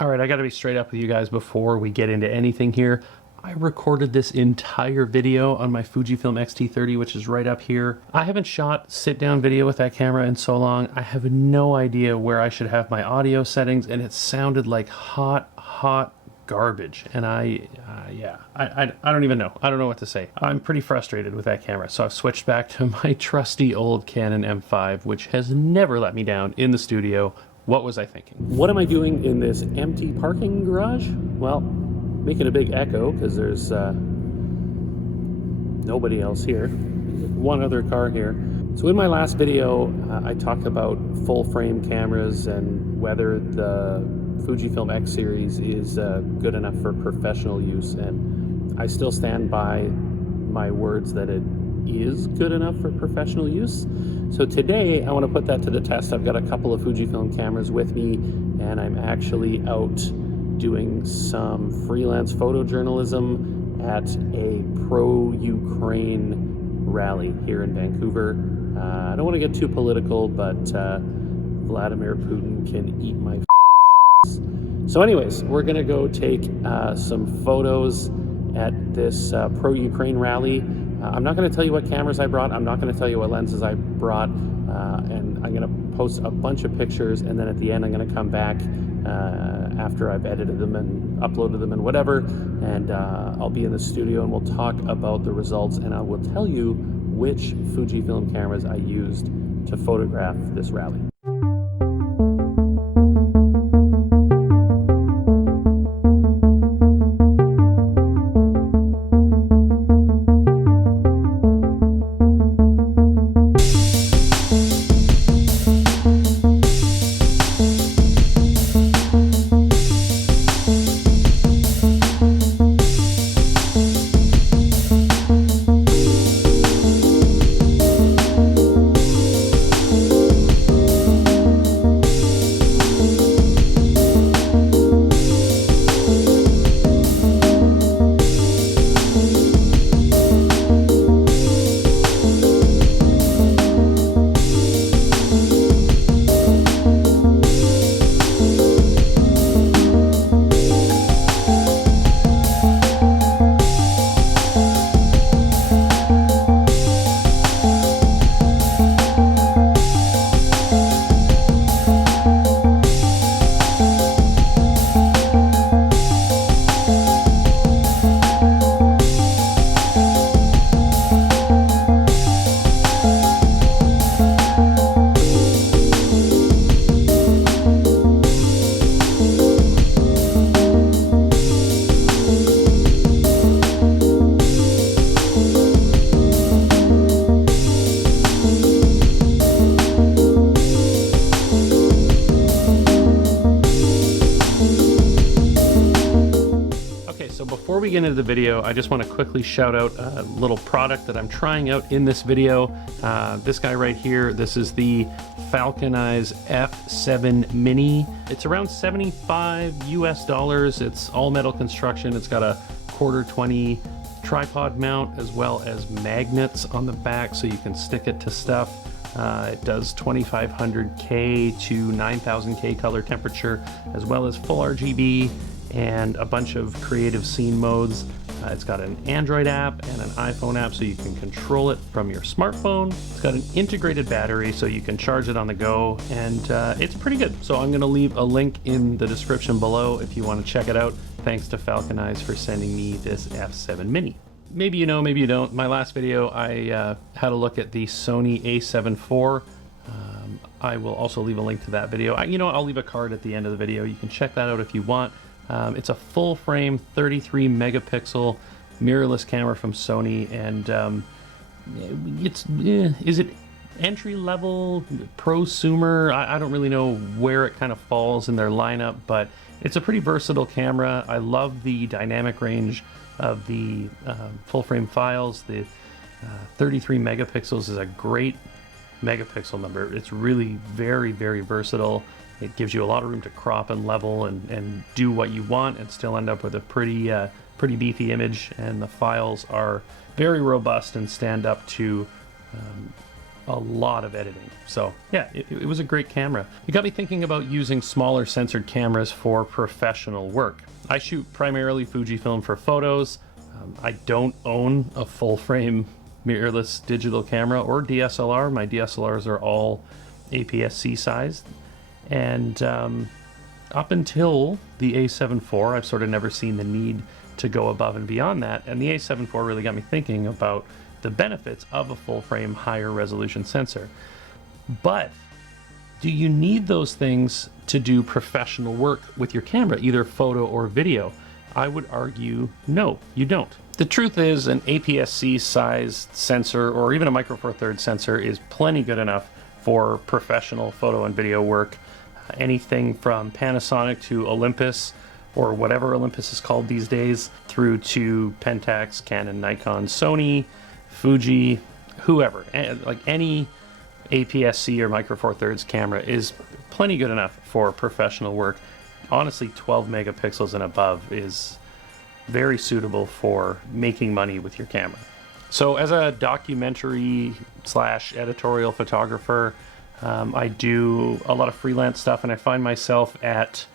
All right, I gotta be straight up with you guys before we get into anything here. I recorded this entire video on my Fujifilm X-T30, which is right up here. I haven't shot sit-down video with that camera in so long. I have no idea where I should have my audio settings, and it sounded like hot garbage. And I don't even know. I don't know what to say. I'm pretty frustrated with that camera, so I've switched back to my trusty old Canon M5, which has never let me down in the studio. What was I thinking? What am I doing in this empty parking garage? Well, making a big echo because there's nobody else here. One other car here. So in my last video, I talked about full frame cameras and whether the Fujifilm X Series is good enough for professional use, and I still stand by my words that it is good enough for professional use. So today I want to put that to the test. I've got a couple of Fujifilm cameras with me, and I'm actually out doing some freelance photojournalism at a pro-Ukraine rally here in Vancouver. I don't want to get too political, but Vladimir Putin can eat my So anyways, we're gonna go take some photos at this pro-Ukraine rally. I'm not going to tell you what cameras I brought. I'm not going to tell you what lenses I brought. And I'm going to post a bunch of pictures, and then at the end I'm going to come back after I've edited them and uploaded them and whatever, and I'll be in the studio and we'll talk about the results, and I will tell you which Fujifilm cameras I used to photograph this rally. Before we get into the video, I just want to quickly shout out a little product that I'm trying out in this video. This guy right here, this is the Falconize F7 Mini. It's around 75 US dollars. It's all metal construction. It's got a 1/4-20 tripod mount as well as magnets on the back so you can stick it to stuff. It does 2500K to 9000K color temperature, as well as full RGB and a bunch of creative scene modes. It's got an Android app and an iPhone app so you can control it from your smartphone. It's got an integrated battery so you can charge it on the go, and it's pretty good. So I'm gonna leave a link in the description below if you wanna check it out. Thanks to Falconize for sending me this F7 Mini. Maybe you know, maybe you don't. My last video, I had a look at the Sony A74. I will also leave a link to that video. I'll leave a card at the end of the video. You can check that out if you want. It's a full frame 33 megapixel mirrorless camera from Sony, and is it entry level, prosumer? I don't really know where it kind of falls in their lineup, but it's a pretty versatile camera. I love the dynamic range of the full frame files. The 33 megapixels is a great megapixel number. It's really very, very versatile. It gives you a lot of room to crop and level and do what you want and still end up with a pretty beefy image, and the files are very robust and stand up to a lot of editing. So yeah, it was a great camera. It got me thinking about using smaller sensored cameras for professional work. I shoot primarily Fujifilm for photos. I don't own a full frame mirrorless digital camera or DSLR. My DSLRs are all APS-C sized. And up until the A74, I've sort of never seen the need to go above and beyond that. And the A74 really got me thinking about the benefits of a full frame higher resolution sensor. But do you need those things to do professional work with your camera, either photo or video? I would argue no, you don't. The truth is an APS-C sized sensor or even a Micro Four Thirds sensor is plenty good enough for professional photo and video work. Anything from Panasonic to Olympus, or whatever Olympus is called these days, through to Pentax, Canon, Nikon, Sony, Fuji, whoever. Like any APS-C or Micro Four Thirds camera is plenty good enough for professional work. Honestly, 12 megapixels and above is very suitable for making money with your camera. So as a documentary / editorial photographer, I do a lot of freelance stuff, and I find myself at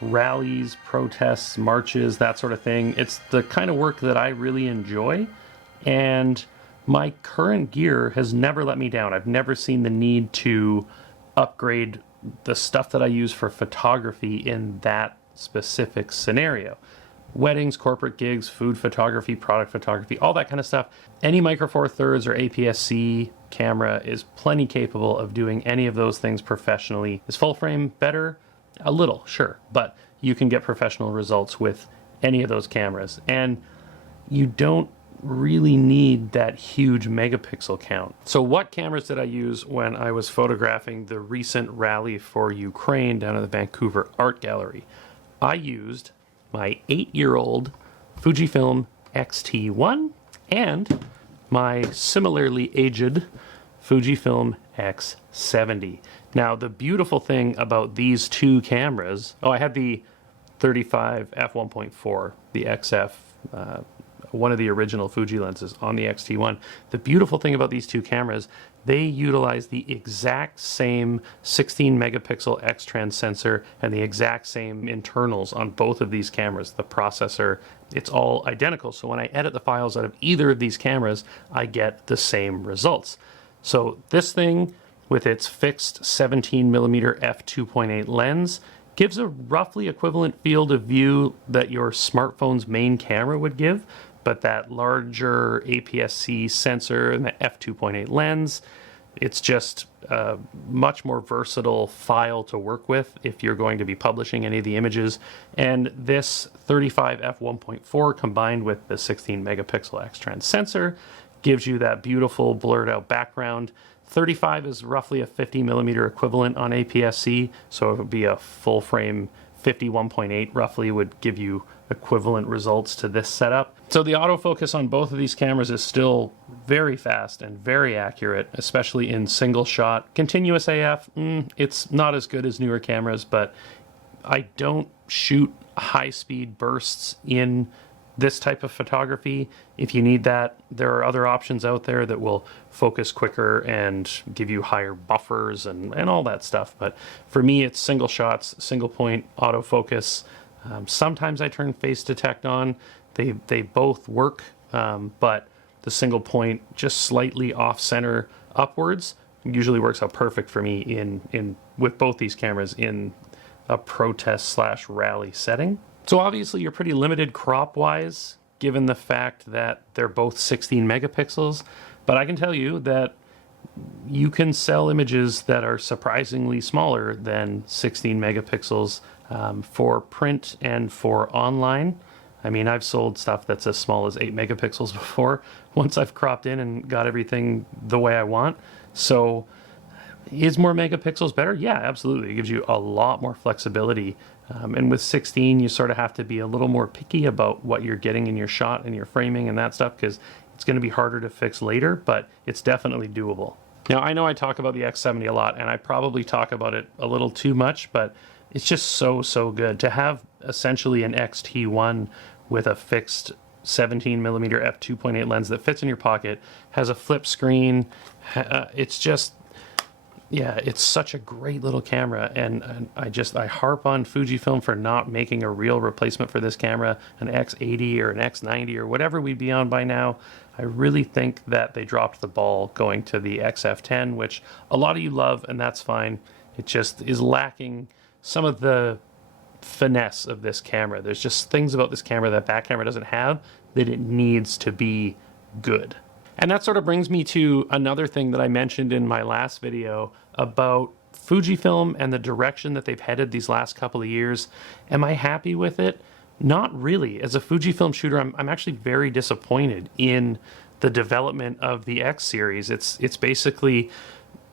rallies, protests, marches, that sort of thing. It's the kind of work that I really enjoy, and my current gear has never let me down. I've never seen the need to upgrade the stuff that I use for photography in that specific scenario. Weddings, corporate gigs, food photography, product photography, all that kind of stuff. Any Micro Four Thirds or APS-C camera is plenty capable of doing any of those things professionally. Is full frame better? A little, sure, but you can get professional results with any of those cameras. And you don't really need that huge megapixel count. So what cameras did I use when I was photographing the recent rally for Ukraine down at the Vancouver Art Gallery? I used my 8-year-old Fujifilm XT1 and my similarly aged Fujifilm X70. Now, the beautiful thing about these two cameras, I had the 35 f1.4, the XF, one of the original Fuji lenses on the XT1. The beautiful thing about these two cameras, they utilize the exact same 16 megapixel X-Trans sensor and the exact same internals on both of these cameras. The processor, it's all identical. So when I edit the files out of either of these cameras, I get the same results. So this thing with its fixed 17 millimeter f2.8 lens gives a roughly equivalent field of view that your smartphone's main camera would give, but that larger APS-C sensor and the f2.8 lens, it's just a much more versatile file to work with if you're going to be publishing any of the images. And this 35 f1.4 combined with the 16 megapixel X-Trans sensor gives you that beautiful blurred out background. 35 is roughly a 50 millimeter equivalent on APS-C, so it would be a full frame 51.8 roughly would give you equivalent results to this setup. So the autofocus on both of these cameras is still very fast and very accurate, especially in single shot. Continuous AF, it's not as good as newer cameras, but I don't shoot high speed bursts in this type of photography. If you need that, there are other options out there that will focus quicker and give you higher buffers and all that stuff. But for me, it's single shots, single point autofocus. Sometimes I turn face detect on. They both work, but the single point just slightly off center upwards usually works out perfect for me in with both these cameras in a protest / rally setting. So obviously you're pretty limited crop wise, given the fact that they're both 16 megapixels, but I can tell you that you can sell images that are surprisingly smaller than 16 megapixels for print and for online. I mean, I've sold stuff that's as small as 8 megapixels before, once I've cropped in and got everything the way I want. So is more megapixels better? Yeah, absolutely. It gives you a lot more flexibility. And with 16, you sort of have to be a little more picky about what you're getting in your shot and your framing and that stuff, because it's going to be harder to fix later, but it's definitely doable. Now, I know I talk about the X70 a lot, and I probably talk about it a little too much, but it's just so good to have essentially an XT1 with a fixed 17 millimeter f2.8 lens that fits in your pocket, has a flip screen, It's just, yeah, it's such a great little camera, and I harp on Fujifilm for not making a real replacement for this camera, an X80 or an X90 or whatever we'd be on by now. I really think that they dropped the ball going to the XF10, which a lot of you love, and that's fine. It just is lacking some of the finesse of this camera. There's just things about this camera that that camera doesn't have that it needs to be good. And that sort of brings me to another thing that I mentioned in my last video about Fujifilm and the direction that they've headed these last couple of years. Am I happy with it? Not really. As a Fujifilm shooter, I'm actually very disappointed in the development of the X series. It's basically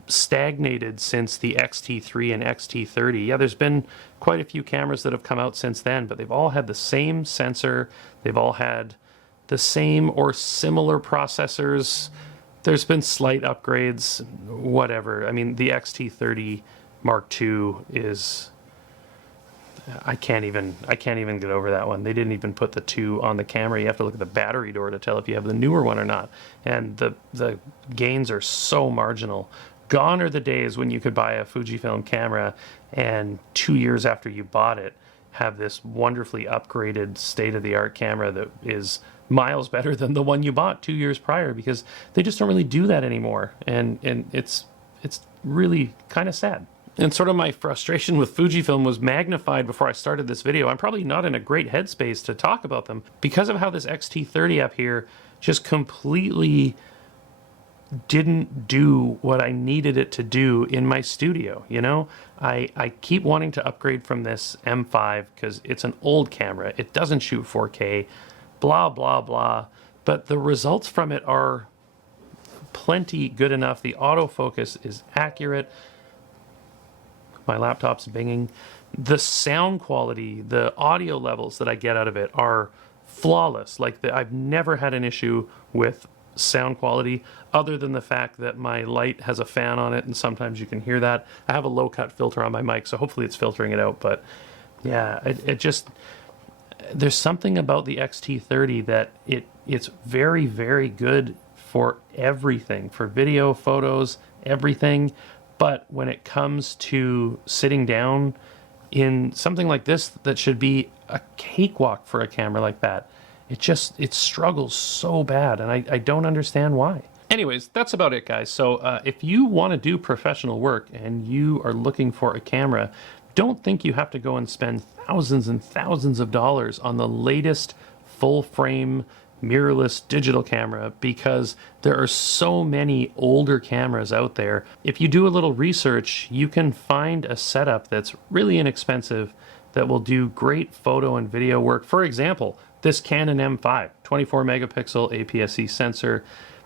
stagnated since the XT3 and XT30. Yeah, there's been quite a few cameras that have come out since then, but they've all had the same sensor. They've all had the same or similar processors. There's been slight upgrades, whatever. I mean, the XT30 Mark II is, I can't even get over that one. They didn't even put the 2 on the camera. You have to look at the battery door to tell if you have the newer one or not. And the gains are so marginal. Gone are the days when you could buy a Fujifilm camera and 2 years after you bought it, have this wonderfully upgraded state-of-the-art camera that is miles better than the one you bought 2 years prior, because they just don't really do that anymore. And it's really kind of sad. And sort of my frustration with Fujifilm was magnified before I started this video. I'm probably not in a great headspace to talk about them because of how this XT30 up here just completely didn't do what I needed it to do in my studio. You know, I keep wanting to upgrade from this M5 because it's an old camera. It doesn't shoot 4K, blah, blah, blah. But the results from it are plenty good enough. The autofocus is accurate. My laptop's binging. The sound quality, the audio levels that I get out of it are flawless. Like, I've never had an issue with sound quality other than the fact that my light has a fan on it and sometimes you can hear that. I have a low cut filter on my mic, so hopefully it's filtering it out. But yeah, it just, there's something about the XT30 that it's very, very good for everything, for video, photos, everything. But when it comes to sitting down in something like this that should be a cakewalk for a camera like that, it struggles so bad, and I don't understand why. Anyways, that's about it, guys. So if you want to do professional work and you are looking for a camera, don't think you have to go and spend thousands and thousands of dollars on the latest full frame mirrorless digital camera, because there are so many older cameras out there. If you do a little research, you can find a setup that's really inexpensive that will do great photo and video work. For example, this Canon M5, 24 megapixel APS-C sensor,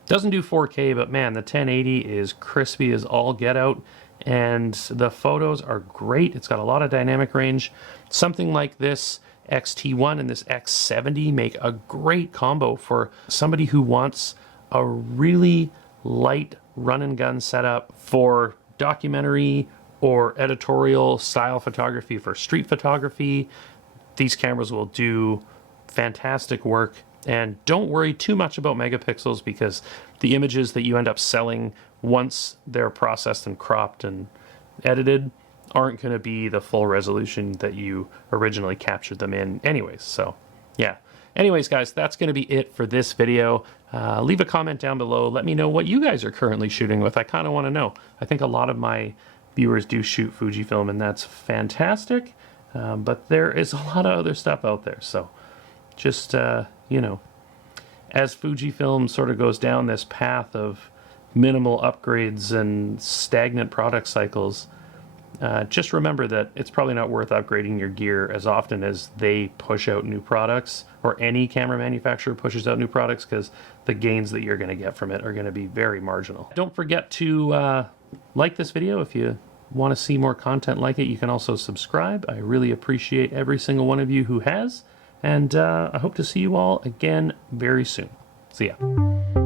doesn't do 4K, but man, the 1080 is crispy as all get out, and the photos are great. It's got a lot of dynamic range. Something like this XT1 and this X70 make a great combo for somebody who wants a really light run and gun setup for documentary or editorial style photography, for street photography. These cameras will do fantastic work. And don't worry too much about megapixels, because the images that you end up selling once they're processed and cropped and edited aren't going to be the full resolution that you originally captured them in anyways. So yeah. Anyways, guys, that's going to be it for this video. Leave a comment down below. Let me know what you guys are currently shooting with. I kind of want to know. I think a lot of my viewers do shoot Fujifilm, and that's fantastic. But there is a lot of other stuff out there. So just, you know, as Fujifilm sort of goes down this path of minimal upgrades and stagnant product cycles, just remember that it's probably not worth upgrading your gear as often as they push out new products, or any camera manufacturer pushes out new products, because the gains that you're going to get from it are going to be very marginal. Don't forget to like this video if you want to see more content like it. You can also subscribe. I really appreciate every single one of you who has, and I hope to see you all again very soon. See ya.